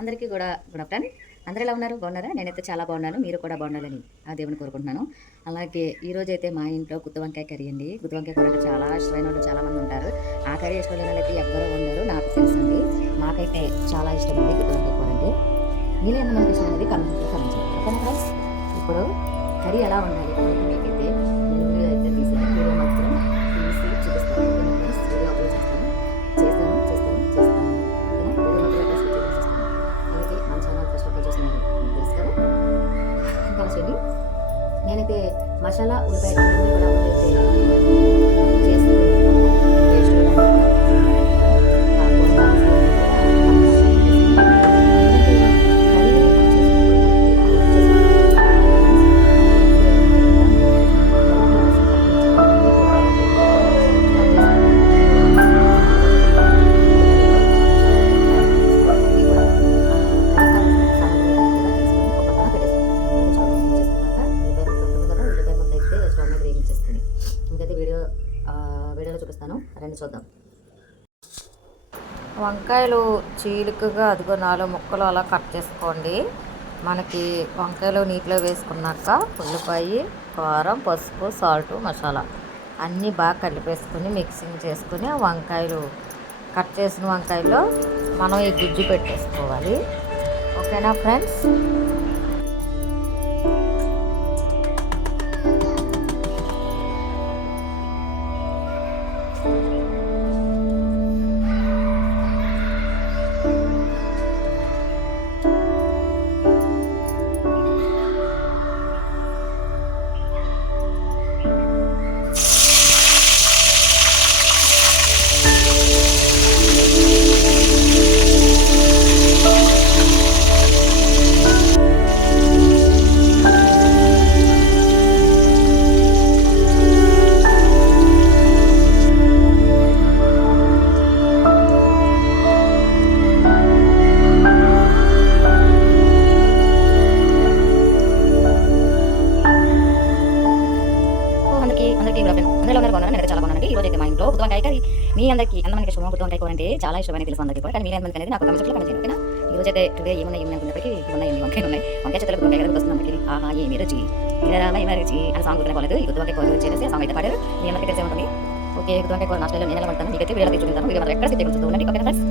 అందరికీ కూడా good afternoon. అందరూ ఎలా ఉన్నారు? బాగున్నారా? నేనైతే చాలా బాగున్నాను. మీరు కూడా బాగుండాలని ఆ దేవుని కోరుకుంటున్నాను. అలాగే ఈరోజైతే మా ఇంట్లో గుత్తి వంకాయ కర్రీ అండి. గుత్తి వంకాయ కూర అంటే చాలా ఇష్టమైన వాళ్ళు చాలామంది ఉంటారు. ఆ కర్రీ ఇష్టమైన వాళ్ళైతే ఎవ్వరూ ఉండరు, నాకు తెలుసండి. మాకైతే చాలా ఇష్టం అండి గుత్తి వంకాయ కూర అంటే. మీలో ఎంతమందికి ఇష్టం అనేది కామెంట్ చేయండి. ఓకేనా ఫ్రెండ్స్? ఇప్పుడు కర్రీ ఎలా ఉండాలి అనేది మీకైతే నేను వీడియో అయితే తీసాను. వీడియో మాత్రం తీసి చూపిస్తాను. ఓకేనా ఫ్రెండ్స్? వీడియో అప్లోడ్ చేస్తాను. చేస్తాను. ఓకేనా? వీడియో మాత్రం ఎక్కడ స్కిప్ చేయకుండా చూస్తాను. అలాగే మన ఛానల్ ఫస్ట్ ఆఫ్ ఆల్ చూస్తున్నారు మీకు తెలుసు కదా. ఇంకా చేయండి. నేనైతే మసాలా ఉల్లిపాయ ఇవన్నీ కూడా ముందైతే చేసుకుని టేస్ట్గా వీడియోలో చూపిస్తాను, రండి చూద్దాం. వంకాయలు చీలికగా అదిగో 4 ముక్కలు అలా కట్ చేసుకోండి. మనకి వంకాయలు నీటిలో వేసుకున్నాక ఉల్లిపాయ, కారం, పసుపు, సాల్ట్, మసాలా అన్నీ బాగా కలిపేసుకుని మిక్సింగ్ చేసుకుని ఆ వంకాయలు కట్ చేసిన వంకాయలో మనం ఈ గుజ్జు పెట్టేసుకోవాలి. ఓకేనా ఫ్రెండ్స్? అందరిలో ఉన్నారు బాగున్నాను. నేనైతే చాలా బాగున్నానండి. ఈ రోజు అయితే మా ఇంట్లో గుత్తి వంకాయ కర్రీ. మీ అందరికీ ఎంతమందికి ఇష్టమో గుత్తి వంకాయ కూర అంటే చాలా ఇష్టమని తెలుసు అందరికీ కూడా. కానీ మీరు ఎంతమంది అనేది నాకు కమెంట్ సెక్షన్లో కమెంట్ చేయండి. ఓకేనా? ఈ రోజు అయితే టుడే ఏమున్నాయి అనుకున్నప్పటికీ ఉన్నాయి వంకాయలు ఉన్నాయి. వంకాయ చేతులు గుత్తి వంకాయ కదా వస్తుంది అందరికీ. ఆహా ఏమి రుచి ఇలా రుచి అని సాంగ్ గుర్తులేదు. ఈ గుత్తి వంకాయ కూర చేసి సాంగ్ అయితే పాడారు. మీ అందరికీ తెలిసే ఉంటుంది. ఓకే, గుత్తి వంకాయ కూర నా స్టైల్లో నేను ఎలా పడతాను మీకైతే వీడియో తెచ్చుకుంటాను. వీడియో మాత్రం ఎక్కడ స్కిప్ చేయకుండా ఉండండి. ఓకేనా ఫ్రెండ్స్?